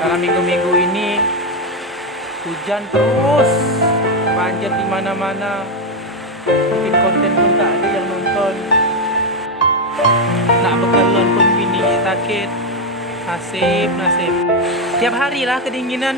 Dalam minggu-minggu ini hujan terus, banjir di mana-mana. Bikin konten pun tak ada yang nonton. Nak bekelon pun bini sakit. Nasib. Tiap hari lah kedinginan.